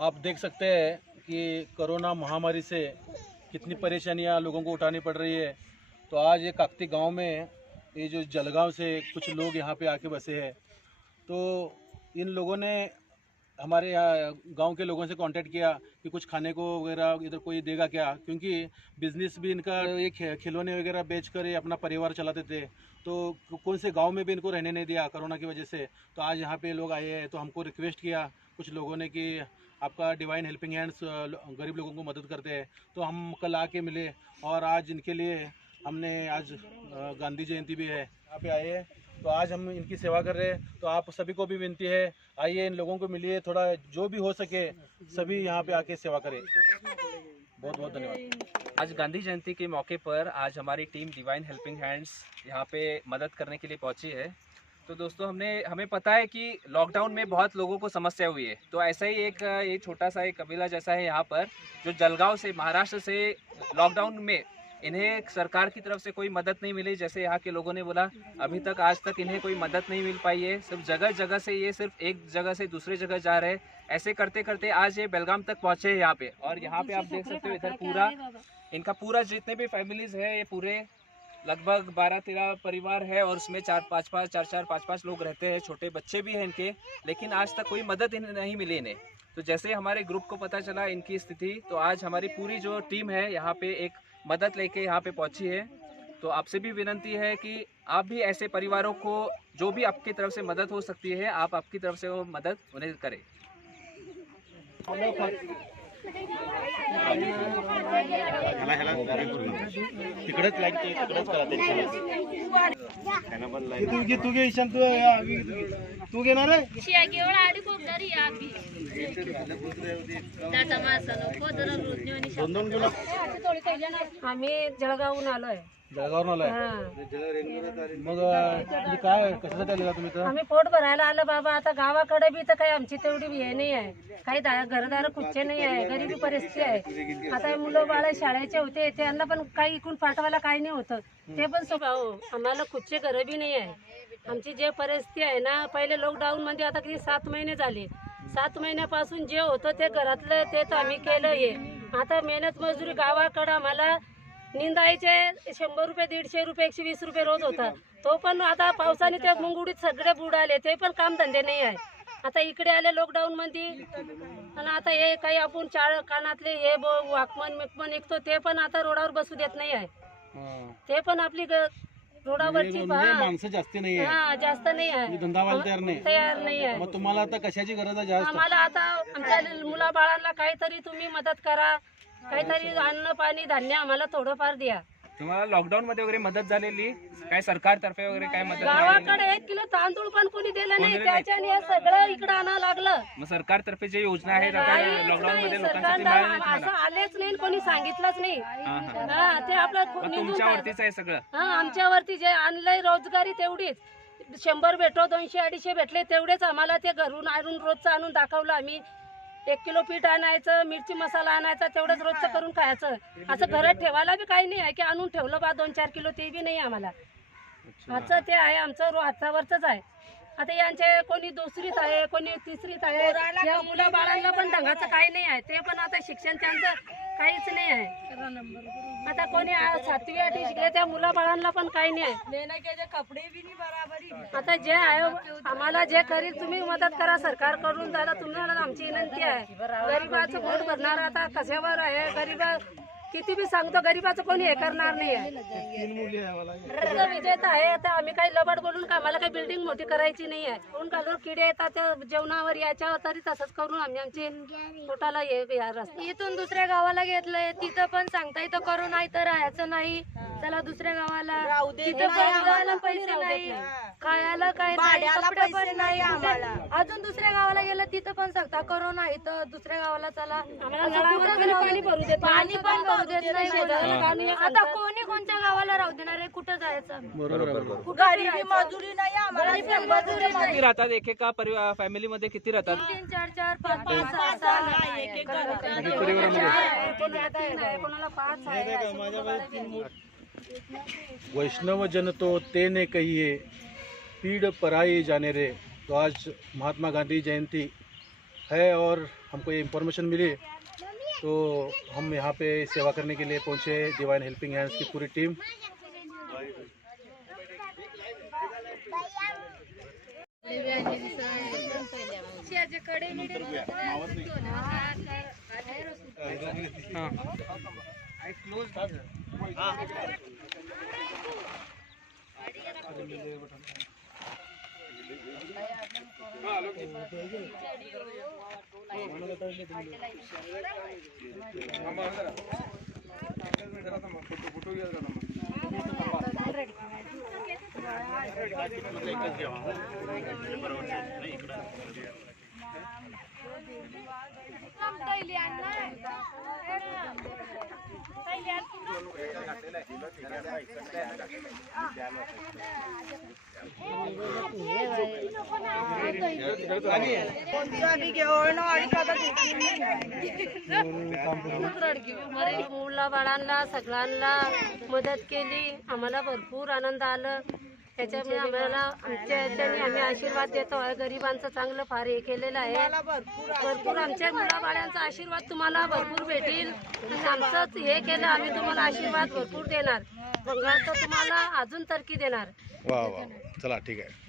आप देख सकते हैं कि कोरोना महामारी से कितनी परेशानियां लोगों को उठानी पड़ रही है। तो आज ये काकती गांव में ये जो जलगांव से कुछ लोग यहाँ पे आके बसे हैं, तो इन लोगों ने हमारे यहाँ गांव के लोगों से कांटेक्ट किया कि कुछ खाने को वगैरह इधर कोई देगा क्या, क्योंकि बिज़नेस भी इनका ये खिलौने वगैरह बेचकर ये अपना परिवार चलाते थे। तो कौन से गांव में भी इनको रहने नहीं दिया कोरोना की वजह से। तो आज यहाँ पे लोग आए हैं, तो हमको रिक्वेस्ट किया कुछ लोगों ने कि आपका डिवाइन हेल्पिंग हैंड्स गरीब लोगों को मदद करते हैं। तो हम कल आके मिले और आज इनके लिए हमने आज गांधी जयंती भी है, यहाँ पे आए हैं, तो आज हम इनकी सेवा कर रहे हैं। तो आप सभी को भी विनती है, आइए इन लोगों को मिलिए, थोड़ा जो भी हो सके सभी यहाँ पे आके सेवा करें। बहुत बहुत धन्यवाद। आज गांधी जयंती के मौके पर आज हमारी टीम डिवाइन हेल्पिंग हैंड्स यहाँ पे मदद करने के लिए पहुँची है। तो दोस्तों हमें पता है कि लॉकडाउन में बहुत लोगों को समस्या हुई है। तो ऐसा ही एक छोटा सा एक कबीला जैसा है यहाँ पर, जो जलगांव से महाराष्ट्र से लॉकडाउन में इन्हें सरकार की तरफ से कोई मदद नहीं मिली। जैसे यहाँ के लोगों ने बोला, अभी तक आज तक इन्हें कोई मदद नहीं मिल पाई है। सिर्फ जगह जगह से ये सिर्फ एक जगह से दूसरे जगह जा रहे हैं। ऐसे करते करते आज ये बेलगाम तक पहुँचे हैं यहाँ पे। और यहाँ पे आप देख सकते हो इधर पूरा इनका पूरा जितने भी फैमिलीज है, ये पूरे लगभग 12-13 परिवार है और उसमें 4-5 लोग रहते हैं। छोटे बच्चे भी हैं इनके, लेकिन आज तक कोई मदद नहीं मिली इन्हें। तो जैसे हमारे ग्रुप को पता चला इनकी स्थिति, तो आज हमारी पूरी जो टीम है यहाँ पे एक मदद लेके यहाँ पे पहुँची है। तो आपसे भी विनती है कि आप भी ऐसे परिवारों को जो भी आपकी तरफ से मदद हो सकती है, आप आपकी तरफ से वो मदद उन्हें करें। तिकडेच लाईट तिकडेच करा तू घेणार आहे आम्ही जळगावहून आलोय। जळगावरून आलाय मग काय कशासाठी आले तुम्ही तर? आम्ही पोट भरायला आलो बाबा। आता गावाकडे बी तर काही आमची तेवढी हे नाही आहे, काही घरदार कुच्चे नाही आहे, गरिबी परिस्थिती आहे। आता मुलं बाळ शाळेचे होते, त्यांना पण काही इकून पाठवायला काही नाही होतं, ते पण आम्हाला कुच्चे घर बी नाही आहे। आमची जे परिस्थिती आहे ना, पहिले लॉकडाऊन मध्ये आता किती 7 महिने झाले, 7 महिन्यापासून जे होतं ते घरातलं ते तर आम्ही केलं आहे। आता मेहनत मजुरी गावाकडं आम्हाला निंदायचे 100 रुपये, 150 रुपये, 120 रुपये रोज होता। तो पण आता पावसाने ते मुंगुडीत सगळे बुडाले, ते पण काम धंदे नाही आहे। आता इकडे आले लॉकडाऊन मध्ये, आणि आता हे काही आपण चाळ कानातले हे वाकमन निघतो, ते पण आता रोडावर बसू देत नाही आहे। ते पण आपली रोडावरची माणसं जास्त नाही आहे, जास्त नाही आहे, धंदा तयार नाही आहे। मग तुम्हाला आता कशाची गरज आहे जास्त? आम्हाला आता आमच्या मुला बाळांना काहीतरी तुम्ही मदत करा, काहीतरी अन्न पाणी धान्य आम्हाला थोडंफार द्या। तुम्हाला लॉकडाऊन मध्ये वगैरे मदत झालेली काय सरकारतर्फे वगैरे काय मदत? गावाकडे 1 किलो तांदूळ पण कोणी दिलं नाही, त्याच्याने हे सगळं इकडे आणावं लागलं। मग सरकारतर्फे जे योजना आहेत लॉकडाऊन मध्ये लोकांसाठी असं आलेच नाही, कोणी सांगितलंच नाही। ते आपलं तुमच्यावरतीच आहे सगळं? आमच्यावरती जे आणलंय रोजगारी तेवढीच, 100 भेटो, 200-250 भेटले तेवढेच आम्हाला ते घरून आणून रोजचं आणून दाखवलं आम्ही। 1 किलो पीठ आणायचं, मिरची मसाला आणायचा, तेवढंच रोजचं करून खायचं। असं घरात ठेवायला बी काही नाही आहे की आणून ठेवलं बा 2-4 किलो, ते बी नाही आम्हाला। आजचं ते आहे आमचं हातावरच आहे। आता यांचे कोणी 2रीत आहे, कोणी 3रीत आहे, या मुला बाळांना पण ढंगाचं काही नाही आहे, ते पण आता शिक्षण त्यांचं काहीच नाही आहे। आता कोणी 7वी 8वी शिकले, त्या मुला बाळांना पण काही नाही आहे, कपडे बी नाही बराबरी। आता जे आहे आम्हाला जे करील तुम्ही मदत करा सरकारकडून। दादा तुम्हाला आमची विनंती आहे, गरीबाचं पोट भरणार आता कशावर आहे? गरीबा किती बी सांगतो, गरीबाचं कोणी हे करणार नाही आहे। विजेता आहे, आता आम्ही काही लबाड बोलून का, आम्हाला काही बिल्डिंग मोठी करायची नाही आहे। कोण घालून किडे येतात त्या जेवणावर, याच्यावर, तरी तसंच करून आम्ही आमचे पोटाला रस्ते। इथून दुसऱ्या गावाला घेतलंय, तिथं पण सांगता इथं करोना इथं राहायचं नाही, चला दुसऱ्या गावाला, तिथं पण गावाला पैसे नाही, खायला काय नाही, कपडे पण नाही आम्हाला। अजून दुसऱ्या गावाला गेलं तिथं पण सांगता करोना इथं, दुसऱ्या गावाला चला, पाणी भरू देत, पाणी पण भरू देत नाही। आता कोणी कोणत्या गावाला राहू देणार आहे? कुठं जायचं? गरीबी मजुरी नाही आम्हाला, किती राहतात एकेका फॅमिली मध्ये? किती राहतात? 3, 4, 4, 5, 5, 6, वैष्णव जन तो तेने कहिए, पीड़ पराई जाने रे। तो आज महात्मा गांधी जयंती है और हमको ये इन्फॉर्मेशन मिली तो हम यहाँ पे सेवा करने के लिए पहुँचे, डिवाइन हेल्पिंग हैंड्स की पूरी टीम। मुला बाळांना सगळ्यांना मदत केली, आम्हाला भरपूर आनंद आला। त्याच्यामुळे आम्हाला आमच्या याच्याने आम्ही आशीर्वाद देतो आहे। गरिबांचं चांगलं फार हे केलेलं आहे, भरपूर आमच्या मुलाबाळांचा आशीर्वाद तुम्हाला भरपूर भेटेल। आमचं हे केलं आम्ही तुम्हाला आशीर्वाद भरपूर देणार, बंगालचं तुम्हाला अजून तरकी देणार। वाह वाह, चला ठीक आहे।